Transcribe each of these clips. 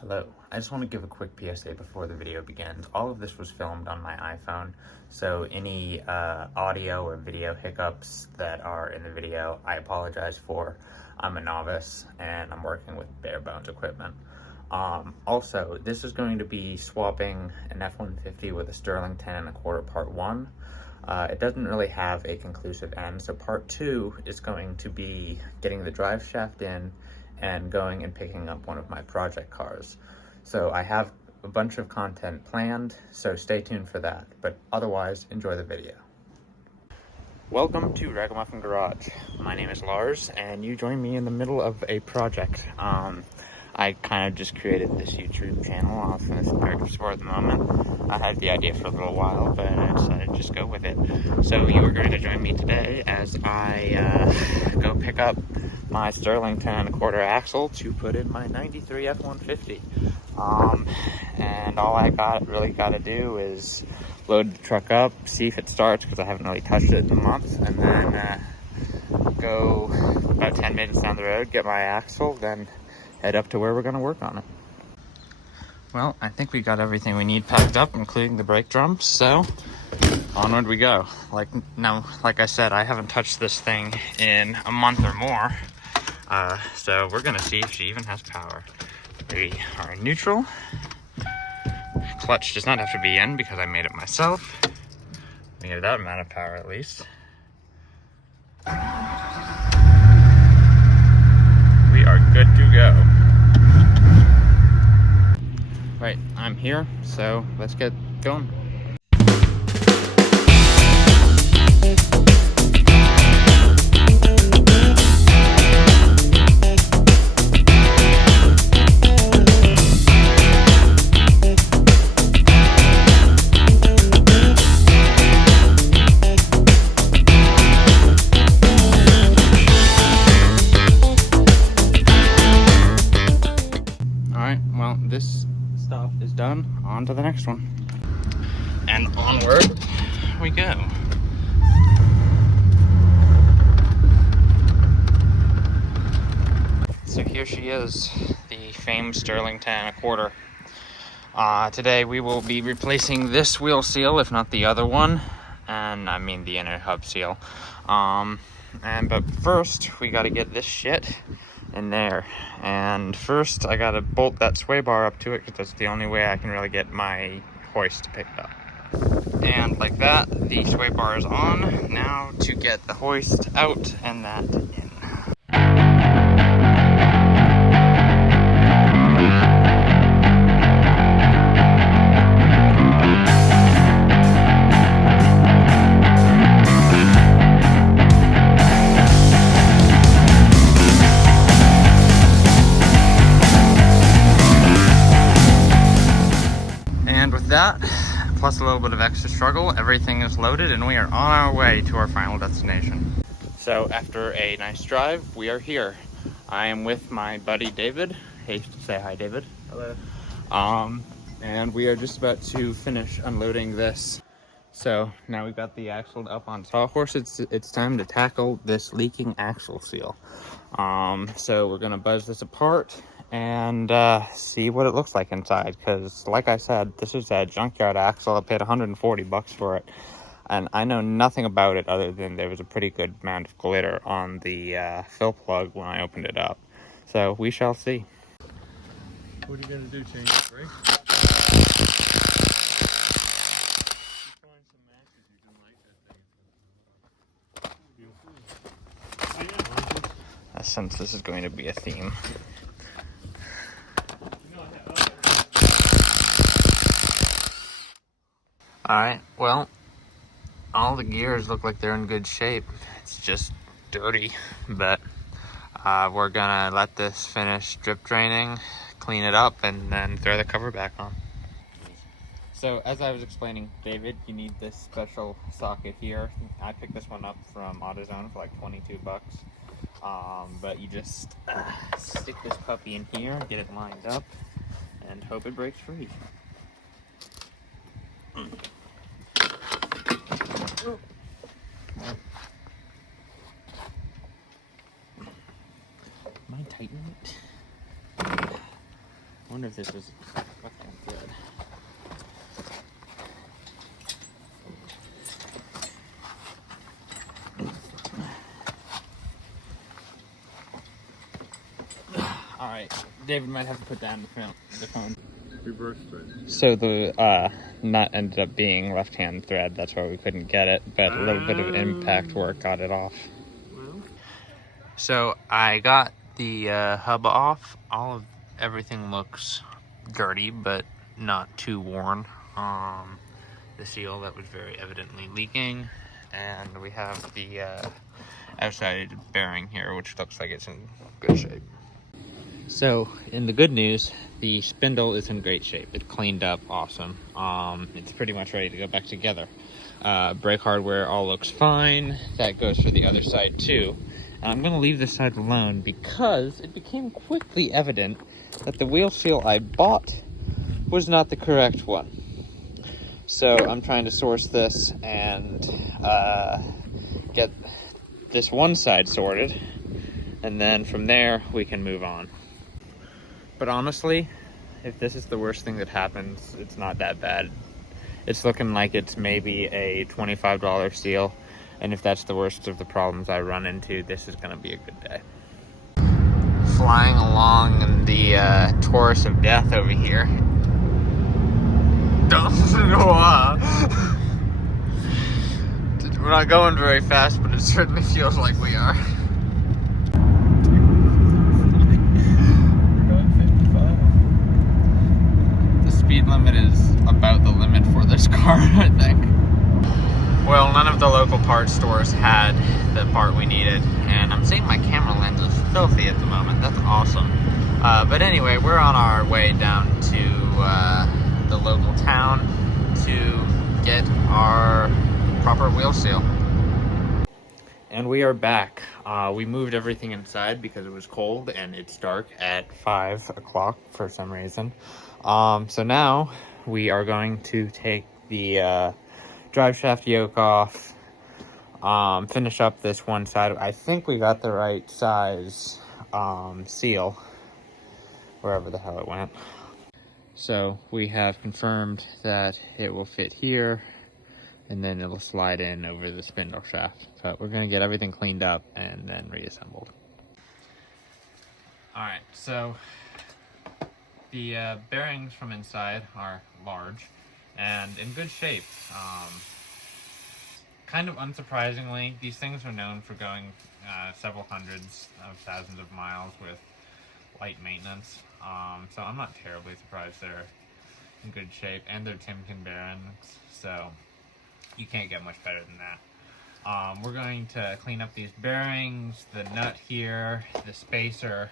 Hello, I just want to give a quick PSA before the video begins. All of this was filmed on my iPhone, so any audio or video hiccups that are in the video, I apologize for. I'm a novice and I'm working with bare bones equipment. Also, this is going to be swapping an F-150 with a Sterling 10 1/4 part 1. It doesn't really have a conclusive end, so part 2 is going to be getting the drive shaft in and going and picking up one of my project cars. So I have a bunch of content planned, so stay tuned for that. But otherwise, enjoy the video. Welcome to Ragamuffin Garage. My name is Lars, and you join me in the middle of a project. I kind of just created this YouTube channel off this purpose for the moment. I had the idea for a little while, but I decided to just go with it. So you are going to join me today as I go pick up my Sterling 10 1/4 axle to put in my 93 F-150. And all I really got to do is load the truck up, see if it starts, because I haven't really touched it in a month, and then go about 10 minutes down the road, get my axle, then head up to where we're going to work on it. Well, I think we got everything we need packed up, including the brake drums, so onward we go. Like I said, I haven't touched this thing in a month or more, so we're going to see if she even has power. We are in neutral. Clutch does not have to be in because I made it myself. We have that amount of power at least. We are good to go. Right, I'm here, so let's get going. This stuff is done. On to the next one. And onward we go. So here she is, the famed Sterling 10 1/4. Today we will be replacing this wheel seal, if not the other one, and I mean the inner hub seal. But first we got to get this shit in there, and first I gotta bolt that sway bar up to it because that's the only way I can really get my hoist picked up. And like that, the sway bar is on. Now to get the hoist out and that in. That, plus a little bit of extra struggle, everything is loaded and we are on our way to our final destination. So after a nice drive, we are here. I am with my buddy David. Hey, say hi, David. Hello. And we are just about to finish unloading this. So now we've got the axle up on Sawhorse. It's time to tackle this leaking axle seal. So we're gonna buzz this apart and see what it looks like inside, because like I said, this is a junkyard axle. I paid 140 bucks for it, and I know nothing about it other than there was a pretty good amount of glitter on the fill plug when I opened it up. So we shall see. What are you gonna do, change the brake? Find some matches you can like that thing. Since this is going to be a theme. Alright, well, all the gears look like they're in good shape. It's just dirty, but we're gonna let this finish drip draining, clean it up, and then throw the cover back on. So as I was explaining, David, you need this special socket here. I picked this one up from AutoZone for like 22 bucks. But you just stick this puppy in here, get it lined up, and hope it breaks free. Am I tightening it? wonder if this is fucking good. All right, David might have to put down the phone. Reverse thread. So the nut ended up being left-hand thread. That's why we couldn't get it, but a little bit of impact work got it off. Well, So I got the hub off. Everything looks dirty, but not too worn. The seal that was very evidently leaking, and we have the outside bearing here, which looks like it's in good shape. So in the good news, the spindle is in great shape. It cleaned up awesome. It's pretty much ready to go back together. Brake hardware all looks fine. That goes for the other side too. And I'm gonna leave this side alone because it became quickly evident that the wheel seal I bought was not the correct one. So I'm trying to source this and get this one side sorted, and then from there we can move on. But honestly, if this is the worst thing that happens, it's not that bad. It's looking like it's maybe a $25 seal, and if that's the worst of the problems I run into, this is gonna be a good day. Flying along in the Taurus of Death over here. We're not going very fast, but it certainly feels like we are. The speed limit is about the limit for this car, I think. Well, none of the local parts stores had the part we needed, and I'm seeing my camera lens is filthy at the moment. That's awesome. But anyway, we're on our way down to the local town to get our proper wheel seal. And we are back. We moved everything inside because it was cold and it's dark at 5 o'clock for some reason. So now we are going to take the drive shaft yoke off, finish up this one side. I think we got the right size seal, wherever the hell it went. So we have confirmed that it will fit here, and then it'll slide in over the spindle shaft. But we're gonna get everything cleaned up and then reassembled. All right, so the bearings from inside are large and in good shape. Kind of unsurprisingly, these things are known for going several hundreds of thousands of miles with light maintenance. So I'm not terribly surprised they're in good shape, and they're Timken bearings, so you can't get much better than that. We're going to clean up these bearings, the nut here, the spacer,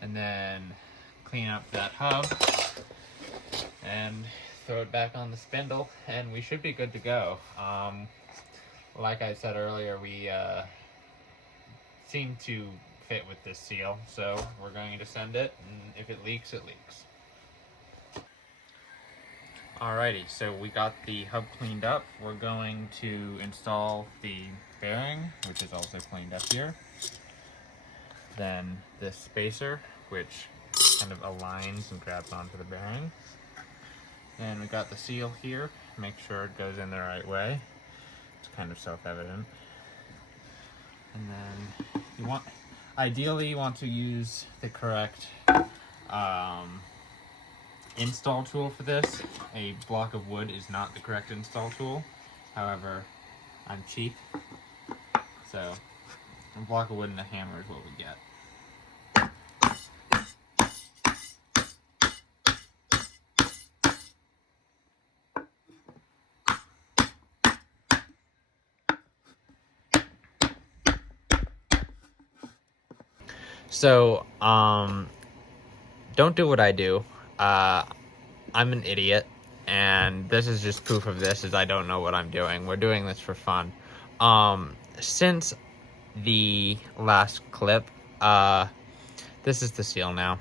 and then clean up that hub and throw it back on the spindle, and we should be good to go. Like I said earlier, we seem to fit with this seal, so we're going to send it, and if it leaks, it leaks. Alrighty, so we got the hub cleaned up. We're going to install the bearing, which is also cleaned up here. Then this spacer, which kind of aligns and grabs onto the bearing. Then we got the seal here. Make sure it goes in the right way. It's kind of self-evident. And then ideally you want to use the correct install tool for this. A block of wood is not the correct install tool. However, I'm cheap, so a block of wood and a hammer is what we get. So, don't do what I do. I'm an idiot, and this is just proof of this, is I don't know what I'm doing. We're doing this for fun. Since the last clip, this is the seal now.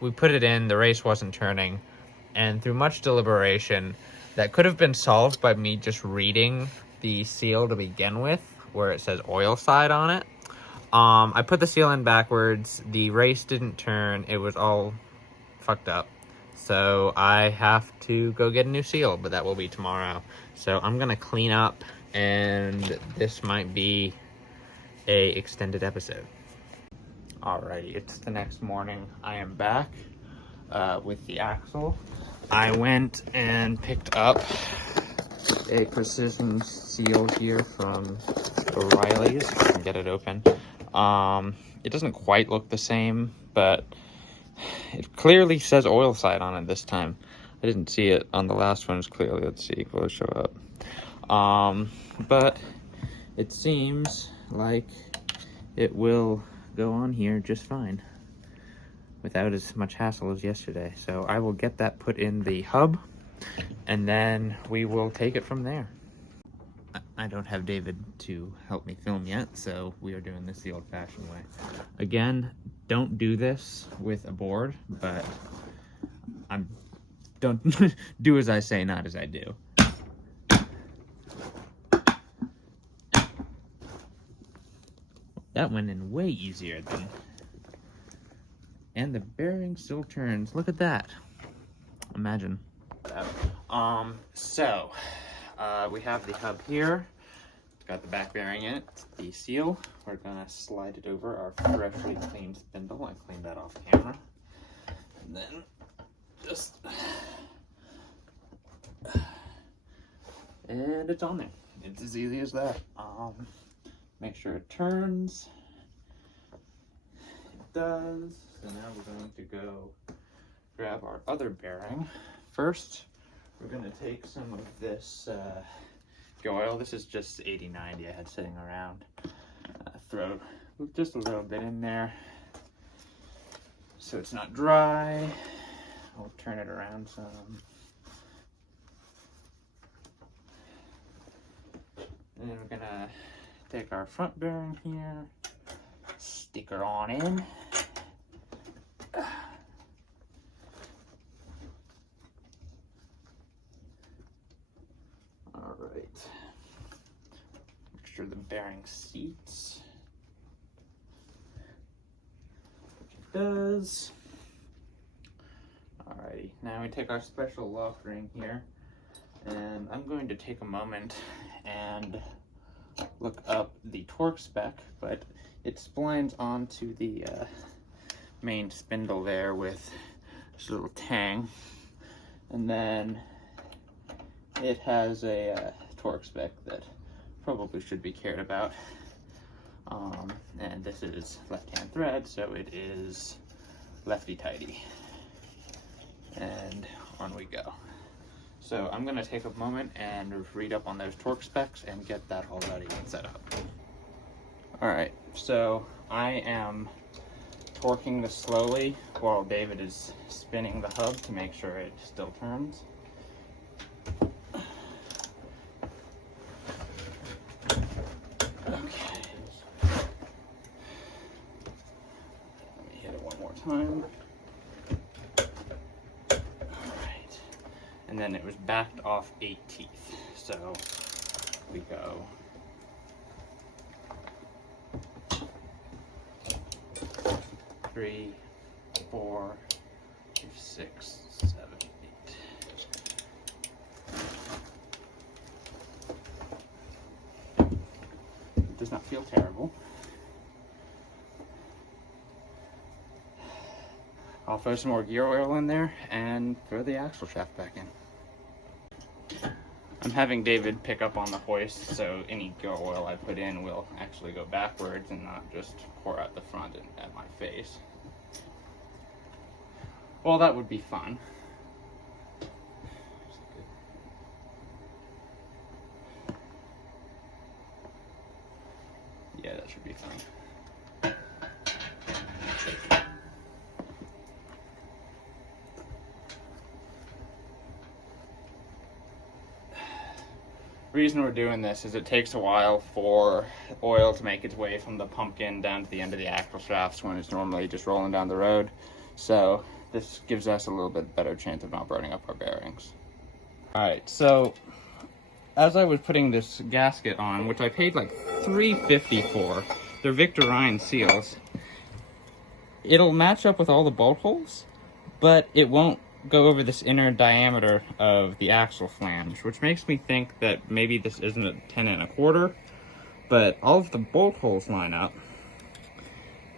We put it in, the race wasn't turning, and through much deliberation, that could have been solved by me just reading the seal to begin with, where it says oil side on it. I put the seal in backwards, the race didn't turn, it was all fucked up. So I have to go get a new seal, but that will be tomorrow. So I'm gonna clean up, and this might be a extended episode. Alrighty, it's the next morning. I am back with the axle. I went and picked up a precision seal here from O'Reilly's. If I can get it open. It doesn't quite look the same, but it clearly says oil side on it this time. I didn't see it on the last one as clearly. Let's see, will it show up? But it seems like it will go on here just fine without as much hassle as yesterday. So I will get that put in the hub, and then we will take it from there. I don't have David to help me film yet, so we are doing this the old-fashioned way. Again, don't do this with a board, but don't do as I say, not as I do. That went in way easier than... And the bearing still turns. Look at that. Imagine. We have the hub here. It's got the back bearing in it. The seal. We're gonna slide it over our freshly cleaned spindle. I cleaned that off camera. And then just... And it's on there. It's as easy as that. Make sure it turns. It does. So now we're going to go grab our other bearing. First, we're going to take some of this oil. This is just 80/90 I had sitting around. Throw just a little bit in there so it's not dry. We'll turn it around some. And then we're gonna take our front bearing here, stick her on in. All right. Make sure the bearing seats, which it does. Alrighty, now we take our special lock ring here, and I'm going to take a moment and look up the torque spec, but it splines onto the main spindle there with this little tang, and then it has a torque spec that probably should be cared about, and this is left-hand thread, so it is lefty-tighty, and on we go. So I'm gonna take a moment and read up on those torque specs and get that all ready and set up. All right, so I am torquing this slowly while David is spinning the hub to make sure it still turns. Okay. Let me hit it one more time. And then it was backed off 8 teeth. So we go 3, 4, 5, 6, 7, 8. It does not feel terrible. I'll throw some more gear oil in there and throw the axle shaft back in. I'm having David pick up on the hoist, so any gear oil I put in will actually go backwards and not just pour out the front and at my face. Well, that would be fun. Yeah, that should be fun. The reason we're doing this is it takes a while for oil to make its way from the pumpkin down to the end of the axle shafts when it's normally just rolling down the road. So this gives us a little bit better chance of not burning up our bearings. Alright, so as I was putting this gasket on, which I paid like $3.50 for, they're Victor Ryan seals, it'll match up with all the bolt holes, but it won't go over this inner diameter of the axle flange, which makes me think that maybe this isn't a 10 1/4, but all of the bolt holes line up,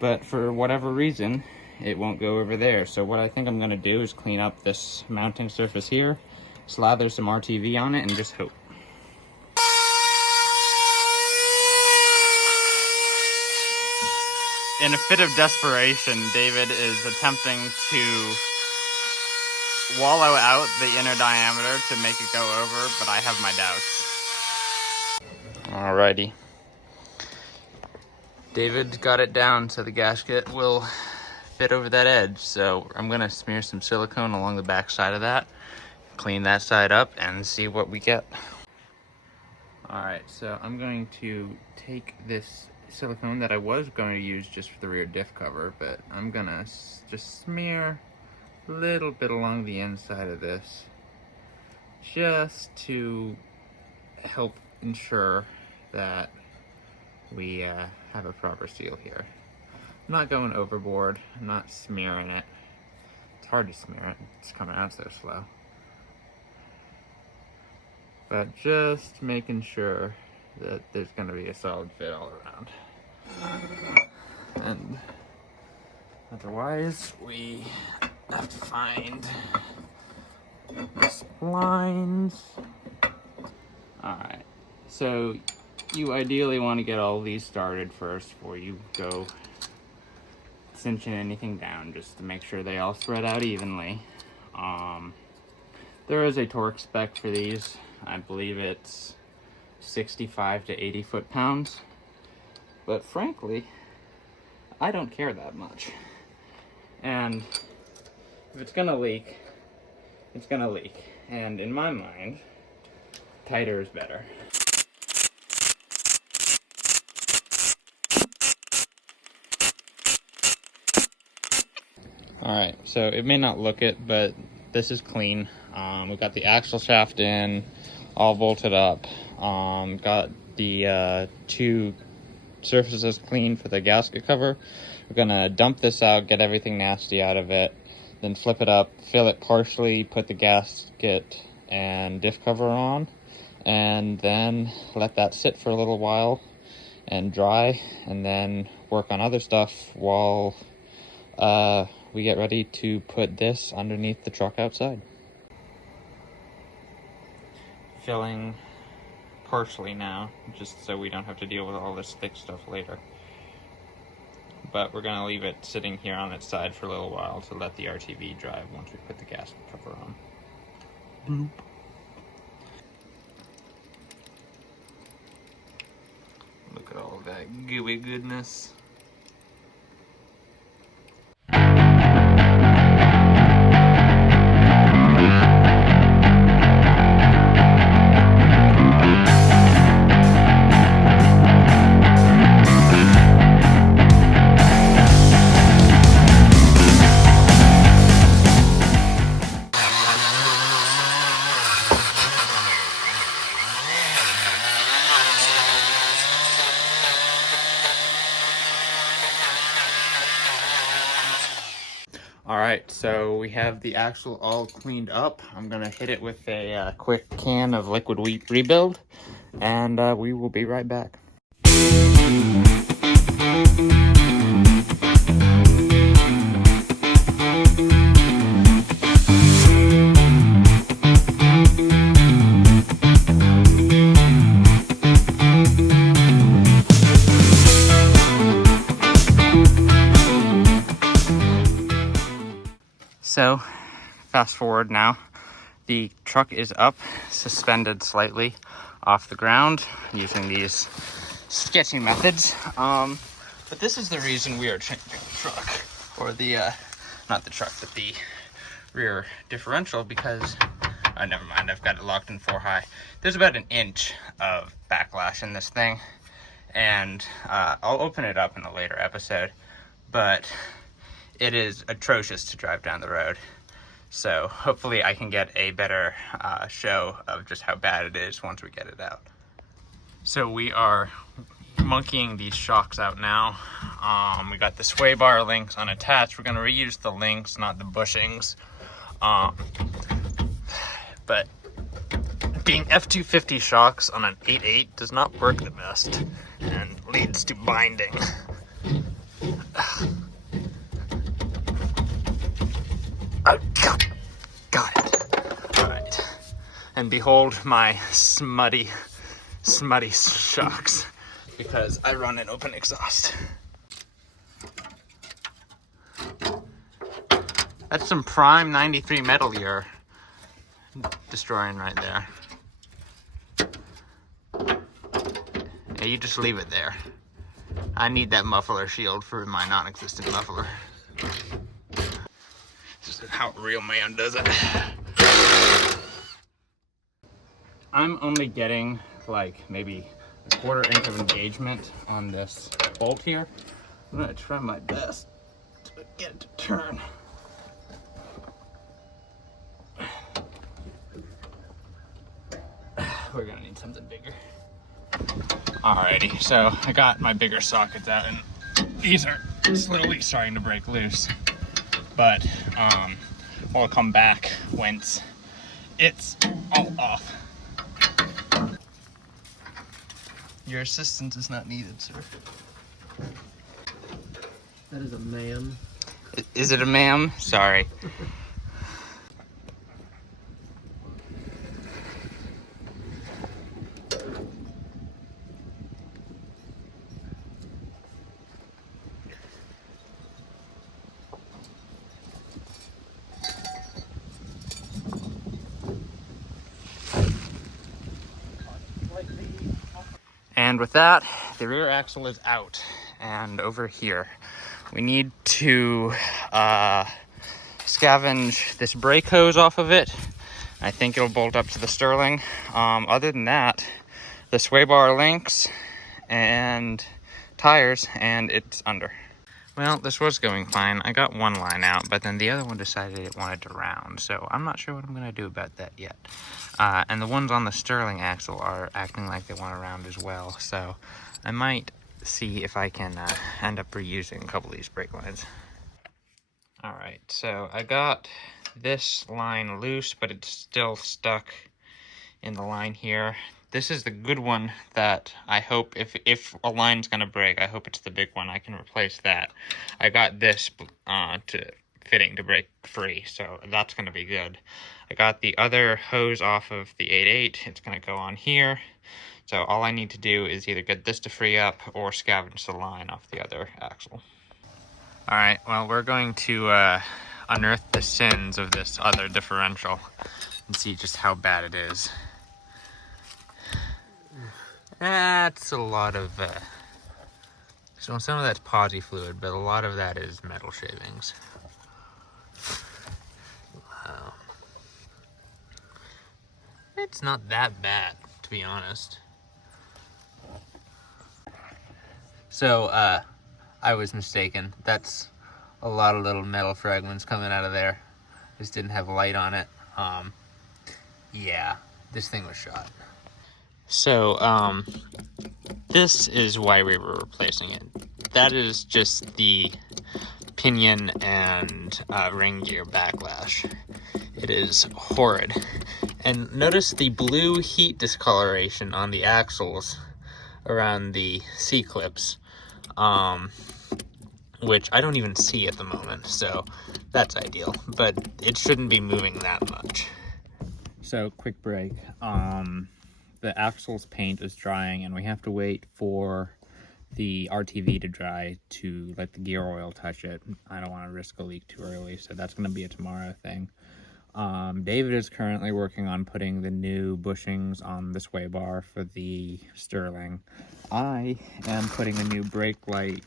but for whatever reason, it won't go over there. So what I think I'm gonna do is clean up this mounting surface here, slather some RTV on it, and just hope. In a fit of desperation, David is attempting to wallow out the inner diameter to make it go over, but I have my doubts. Alrighty. David got it down so the gasket will fit over that edge. So I'm gonna smear some silicone along the back side of that, clean that side up, and see what we get. Alright, so I'm going to take this silicone that I was going to use just for the rear diff cover, but I'm gonna just smear a little bit along the inside of this just to help ensure that we have a proper seal here. I'm not going overboard, I'm not smearing it. It's hard to smear it, it's coming out so slow. But just making sure that there's going to be a solid fit all around. And otherwise, we have to find the splines. Alright, so you ideally want to get all these started first before you go cinching anything down, just to make sure they all spread out evenly. There is a torque spec for these. I believe it's 65 to 80 foot-pounds, but frankly, I don't care that much. And if it's gonna leak, it's gonna leak. And in my mind, tighter is better. Alright, so it may not look it, but this is clean. We got the axle shaft in, all bolted up. Got the two surfaces clean for the gasket cover. We're gonna dump this out, get everything nasty out of it, then flip it up, fill it partially, put the gasket and diff cover on, and then let that sit for a little while and dry, and then work on other stuff while we get ready to put this underneath the truck outside. Filling partially now, just so we don't have to deal with all this thick stuff later. But we're gonna leave it sitting here on its side for a little while to let the RTV dry once we put the gasket cover on. Bloop. Look at all that gooey goodness. Alright, so we have the axle all cleaned up. I'm gonna hit it with a quick can of liquid wheat rebuild, and we will be right back. So, fast forward now, the truck is up, suspended slightly off the ground using these sketchy methods. But this is the reason we are changing the truck, or the, not the truck, but the rear differential, because, never mind, I've got it locked in 4 high. There's about an inch of backlash in this thing, and I'll open it up in a later episode, but it is atrocious to drive down the road. So hopefully I can get a better show of just how bad it is once we get it out. So we are monkeying these shocks out now. We got the sway bar links unattached. We're gonna reuse the links, not the bushings. But being F-250 shocks on an 8.8 does not work the best and leads to binding. Oh, got it. All right. And behold my smutty shocks because I run an open exhaust. That's some prime 93 metal you're destroying right there. Yeah, you just leave it there. I need that muffler shield for my non-existent muffler. This is how a real man does it. I'm only getting like maybe a 1/4 inch of engagement on this bolt here. I'm gonna try my best to get it to turn. We're gonna need something bigger. Alrighty, so I got my bigger sockets out and these are slowly starting to break loose. But I'll come back once it's all off. Your assistance is not needed, sir. That is a ma'am. Is it a ma'am? Sorry. And with that, the rear axle is out. And over here, we need to scavenge this brake hose off of it. I think it'll bolt up to the Sterling. Other than that, the sway bar links and tires, and it's under. Well, this was going fine. I got one line out, but then the other one decided it wanted to round, so I'm not sure what I'm gonna do about that yet. And the ones on the Sterling axle are acting like they want to round as well, so I might see if I can end up reusing a couple of these brake lines. All right, so I got this line loose, but it's still stuck in the line here. This is the good one that I hope, if a line's gonna break, I hope it's the big one. I can replace that. I got this fitting to break free, so that's gonna be good. I got the other hose off of the 8.8. It's gonna go on here. So all I need to do is either get this to free up or scavenge the line off the other axle. All right, well, we're going to unearth the sins of this other differential and see just how bad it is. That's a lot of, so some of that's posi fluid, but a lot of that is metal shavings. Wow. It's not that bad, to be honest. So, I was mistaken. That's a lot of little metal fragments coming out of there. Just didn't have light on it. Yeah, this thing was shot. So, this is why we were replacing it. That is just the pinion and ring gear backlash. It is horrid. And notice the blue heat discoloration on the axles around the C-clips, which I don't even see at the moment, so that's ideal. But it shouldn't be moving that much. So, quick break. The axle's paint is drying, and we have to wait for the RTV to dry to let the gear oil touch it. I don't want to risk a leak too early, so that's going to be a tomorrow thing. David is currently working on putting the new bushings on the sway bar for the Sterling. I am putting a new brake light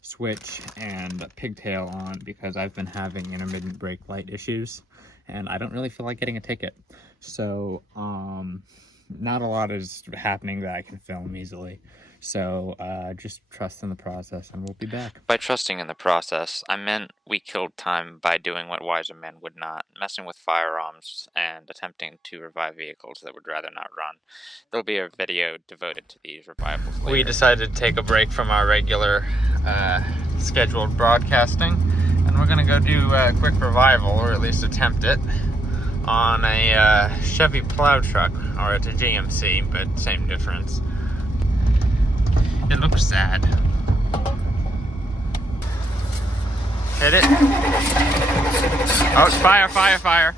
switch and pigtail on because I've been having intermittent brake light issues, and I don't really feel like getting a ticket. So, not a lot is happening that I can film easily. So just trust in the process and we'll be back. By trusting in the process, I meant we killed time by doing what wiser men would not, messing with firearms and attempting to revive vehicles that would rather not run. There'll be a video devoted to these revivals later. We decided to take a break from our regular scheduled broadcasting, and we're gonna go do a quick revival, or at least attempt it, on a Chevy plow truck, or it's a GMC, but same difference. It looks sad. Hit it. Oh, it's fire, fire, fire.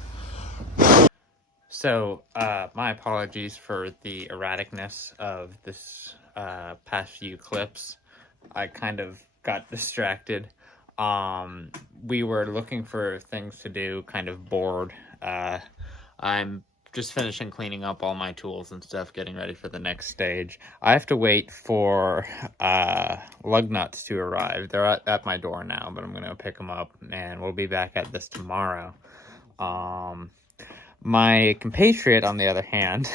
So, my apologies for the erraticness of this past few clips. I kind of got distracted. We were looking for things to do, kind of bored. I'm just finishing cleaning up all my tools and stuff, getting ready for the next stage. I have to wait for lug nuts to arrive. They're at my door now, but I'm gonna pick them up and we'll be back at this tomorrow. My compatriot, on the other hand,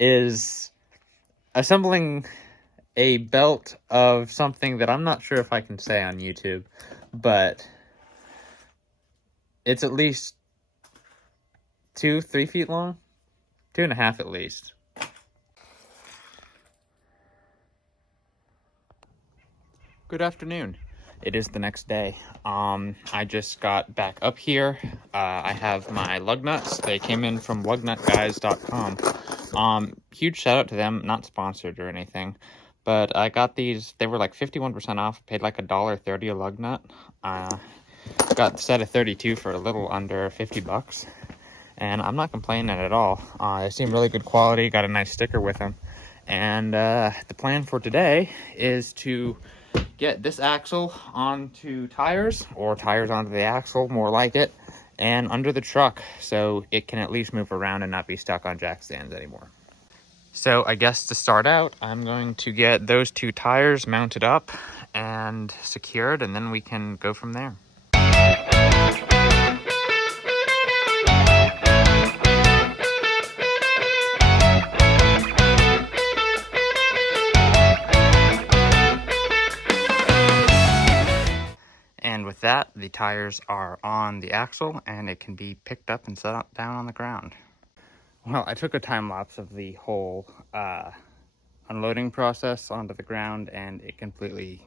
is assembling a belt of something that I'm not sure if I can say on YouTube, but it's at least 2-3 feet long, 2.5 at least. Good afternoon. It is the next day. I just got back up here. I have my lug nuts. They came in from lugnutguys.com. Huge shout out to them, not sponsored or anything, but I got these. They were like 51% off, paid like $1.30 a lug nut. Got the set of 32 for a little under 50 bucks. And I'm not complaining at all. They seem really good quality, got a nice sticker with them. And the plan for today is to get this axle onto tires, or tires onto the axle, more like it, and under the truck so it can at least move around and not be stuck on jack stands anymore. So I guess to start out, I'm going to get those 2 tires mounted up and secured, and then we can go from there. And with that, the tires are on the axle and it can be picked up and set up down on the ground. Well, I took a time lapse of the whole unloading process onto the ground, and it completely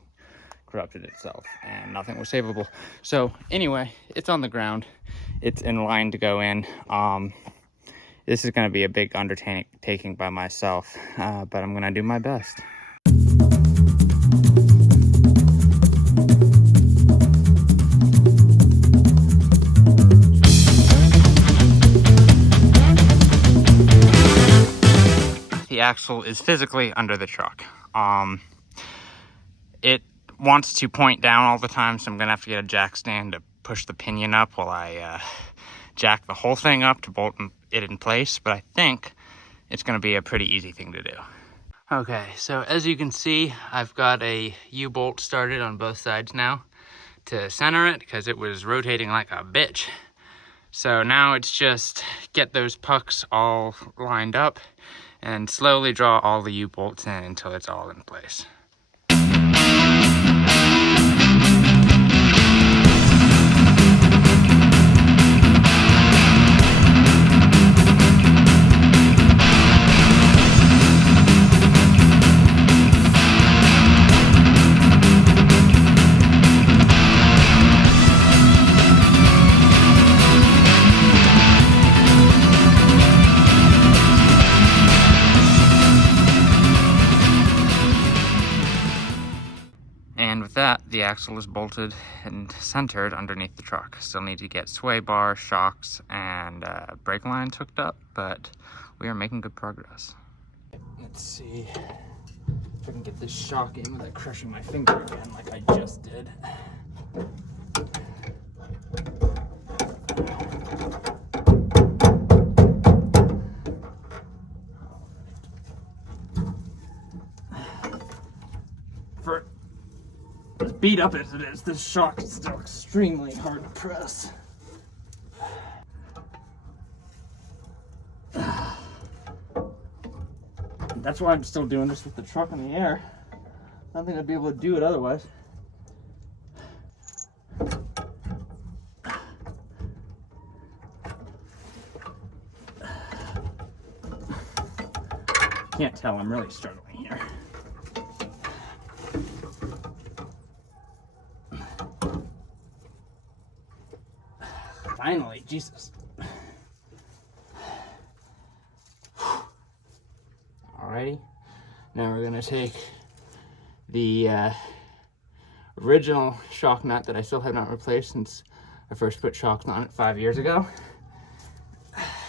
corrupted itself and nothing was savable. So anyway, it's on the ground. It's in line to go in. This is going to be a big undertaking by myself, but I'm going to do my best. The axle is physically under the truck. It wants to point down all the time, so I'm gonna have to get a jack stand to push the pinion up while I jack the whole thing up to bolt it in place, but I think it's gonna be a pretty easy thing to do. Okay, so as you can see, I've got a U-bolt started on both sides now to center it because it was rotating like a bitch. So now it's just get those pucks all lined up and slowly draw all the U-bolts in until it's all in place. And with that, the axle is bolted and centered underneath the truck. Still need to get sway bar, shocks, and brake lines hooked up, but we are making good progress. Let's see if I can get this shock in without crushing my finger again like I just did. For as beat up as it is, this shock is still extremely hard to press. That's why I'm still doing this with the truck in the air. I don't think I'd be able to do it otherwise. Can't tell, I'm really struggling here. Finally, Jesus. Alrighty, now we're gonna take the original shock nut that I still have not replaced since I first put shocks on it 5 years ago.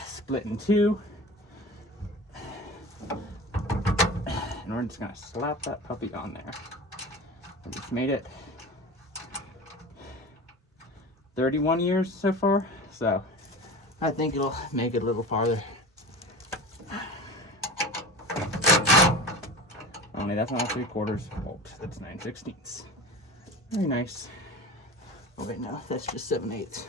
Split in two. And we're just gonna slap that puppy on there. I just made it 31 years so far, so I think it'll make it a little farther. Only that's not 3/4 bolt, that's 9/16. Very nice. Oh wait, no, that's just 7/8.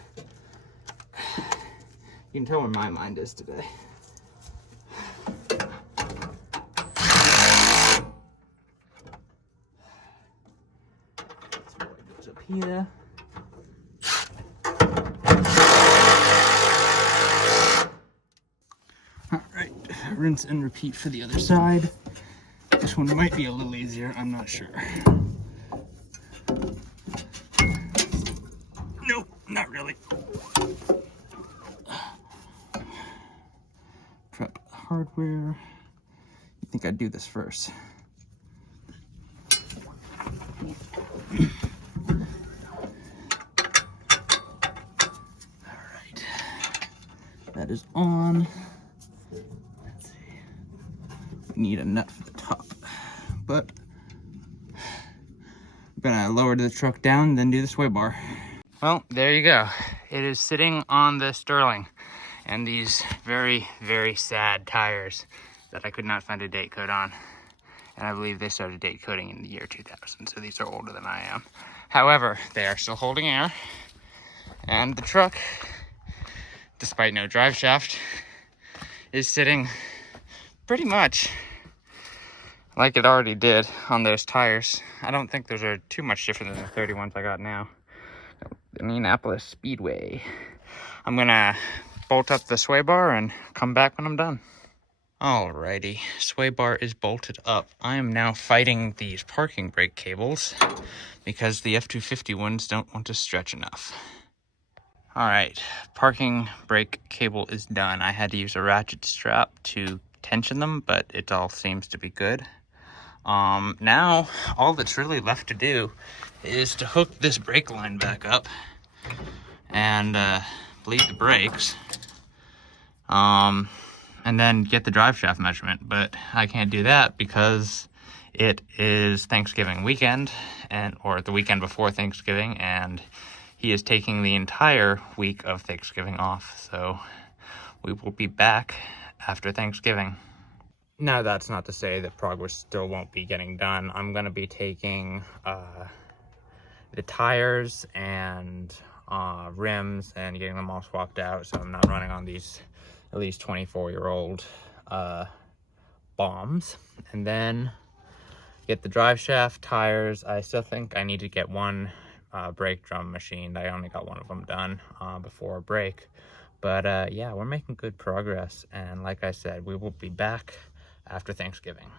You can tell where my mind is today. This boy goes up here. Alright, rinse and repeat for the other side. This one might be a little easier, I'm not sure. Nope, not really. Prep hardware. I think I'd do this first. Alright. That is on. Let's see. We need a nut for the top. But I'm gonna lower the truck down, then do the sway bar. Well, there you go. It is sitting on the Sterling and these very, very sad tires that I could not find a date code on. And I believe they started date coding in the year 2000, so these are older than I am. However, they are still holding air, and the truck, despite no drive shaft, is sitting pretty much like it already did on those tires. I don't think those are too much different than the 31s I got now. The Indianapolis Speedway. I'm gonna bolt up the sway bar and come back when I'm done. Alrighty, sway bar is bolted up. I am now fighting these parking brake cables because the F-150 ones don't want to stretch enough. Alright, parking brake cable is done. I had to use a ratchet strap to tension them, but it all seems to be good. Now all that's really left to do is to hook this brake line back up and bleed the brakes, and then get the drive shaft measurement. But I can't do that because it is Thanksgiving weekend, or the weekend before Thanksgiving, and he is taking the entire week of Thanksgiving off, so we will be back after Thanksgiving. Now, that's not to say that progress still won't be getting done. I'm going to be taking the tires and rims and getting them all swapped out, so I'm not running on these at least 24-year-old bombs. And then get the drive shaft, tires. I still think I need to get one brake drum machined. I only got one of them done before break. But yeah, we're making good progress. And like I said, we will be back after Thanksgiving.